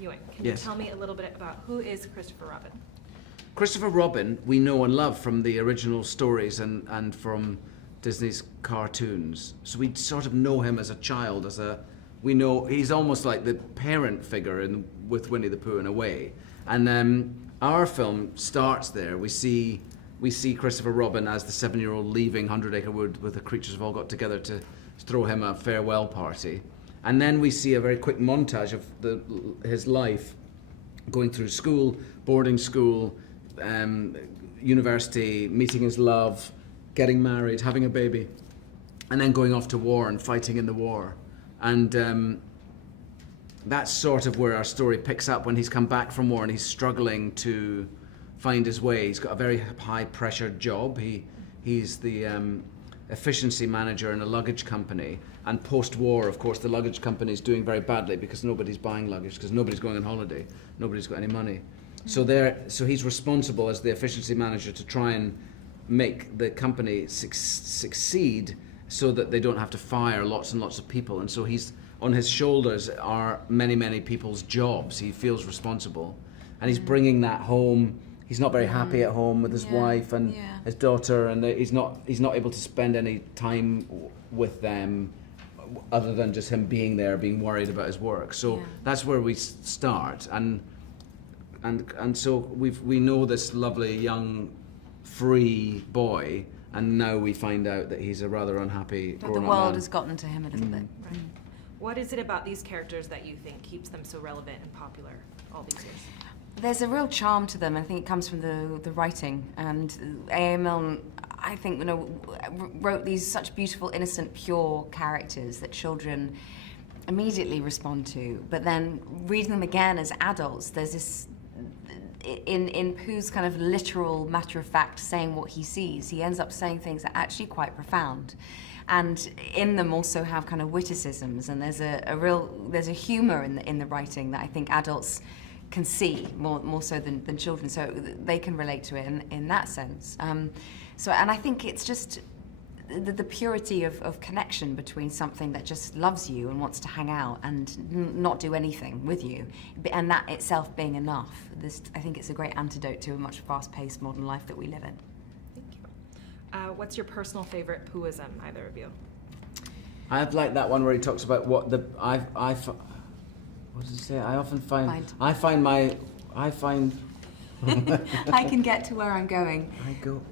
Ewan, can Yes. you tell me a little bit about who is Christopher Robin? Christopher Robin, we know and love from the original stories and from Disney's cartoons. So we sort of know him as a child, we know he's almost like the parent figure with Winnie-the-Pooh in a way. And our film starts there. We see Christopher Robin as the 7-year-old leaving 100 Acre Wood with the creatures have all got together to throw him a farewell party. And then we see a very quick montage of his life going through school, boarding school, university, meeting his love, getting married, having a baby, and then going off to war and fighting in the war. And that's sort of where our story picks up when he's come back from war and he's struggling to find his way. He's got a very high-pressure job. He's the efficiency manager in a luggage company. And post-war, of course, the luggage company is doing very badly because nobody's buying luggage, because nobody's going on holiday, nobody's got any money. So he's responsible as the efficiency manager to try and make the company succeed so that they don't have to fire lots and lots of people. And so on his shoulders are many, many people's jobs. He feels responsible. And he's bringing that home. He's not very happy at home with his wife and his daughter, and he's not able to spend any time with them other than just him being there, being worried about his work. So that's where we start. And so we know this lovely young free boy, and now we find out that he's a rather unhappy grown-up man. The world has gotten to him a little bit. Right. What is it about these characters that you think keeps them so relevant and popular all these years? There's a real charm to them. I think it comes from the writing. And A.A. Milne, I think, wrote these such beautiful, innocent, pure characters that children immediately respond to. But then reading them again as adults, there's this, in Pooh's kind of literal, matter-of-fact saying what he sees, he ends up saying things that are actually quite profound. And in them also have kind of witticisms, and there's a humor in the writing that I think adults can see more so than children, so they can relate to it in that sense. And I think it's just the purity of connection between something that just loves you and wants to hang out and not do anything with you, and that itself being enough. I think it's a great antidote to a much fast-paced modern life that we live in. Thank you. What's your personal favorite Poohism, either of you? I like that one where he talks about what what does he say? I can get to where I'm going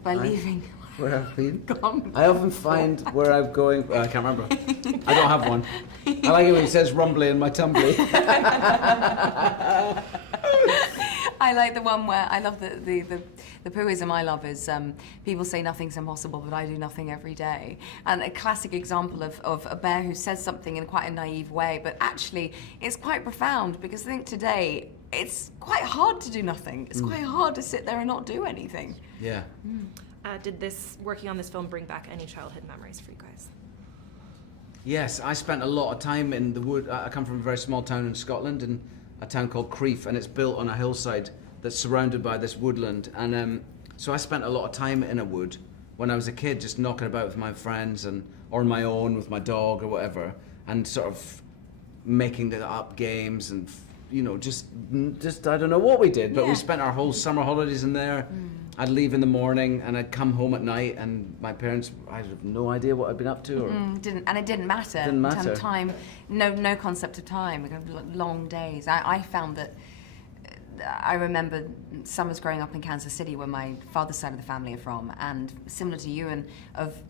by leaving where I've been. Gone. I often find where I'm going. I can't remember. I don't have one. I like it when he says rumbly in my tumbly. I like the one where I love the Poohism I love is people say nothing's impossible, but I do nothing every day. And a classic example of a bear who says something in quite a naive way, but actually it's quite profound, because I think today it's quite hard to do nothing. It's quite hard to sit there and not do anything. Yeah. Did working on this film bring back any childhood memories for you guys? Yes, I spent a lot of time in the wood. I come from a very small town in Scotland, in a town called Crieff, and it's built on a hillside that's surrounded by this woodland. And so I spent a lot of time in a wood when I was a kid, just knocking about with my friends or on my own with my dog or whatever, and sort of making up games and just I don't know what we did, but we spent our whole summer holidays in there. I'd leave in the morning and I'd come home at night, and my parents, I have no idea what I'd been up to. It didn't matter. Didn't matter. Time, no concept of time. Long days. I found that. I remember summers growing up in Kansas City, where my father's side of the family are from, and similar to you, and of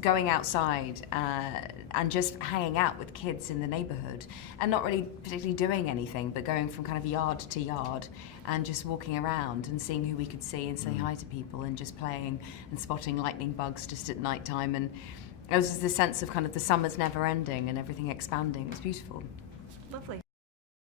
going outside and just hanging out with kids in the neighborhood, and not really particularly doing anything, but going from kind of yard to yard and just walking around and seeing who we could see and say hi to people, and just playing and spotting lightning bugs just at night time. And it was just the sense of kind of the summer's never ending and everything expanding. It was beautiful. Lovely.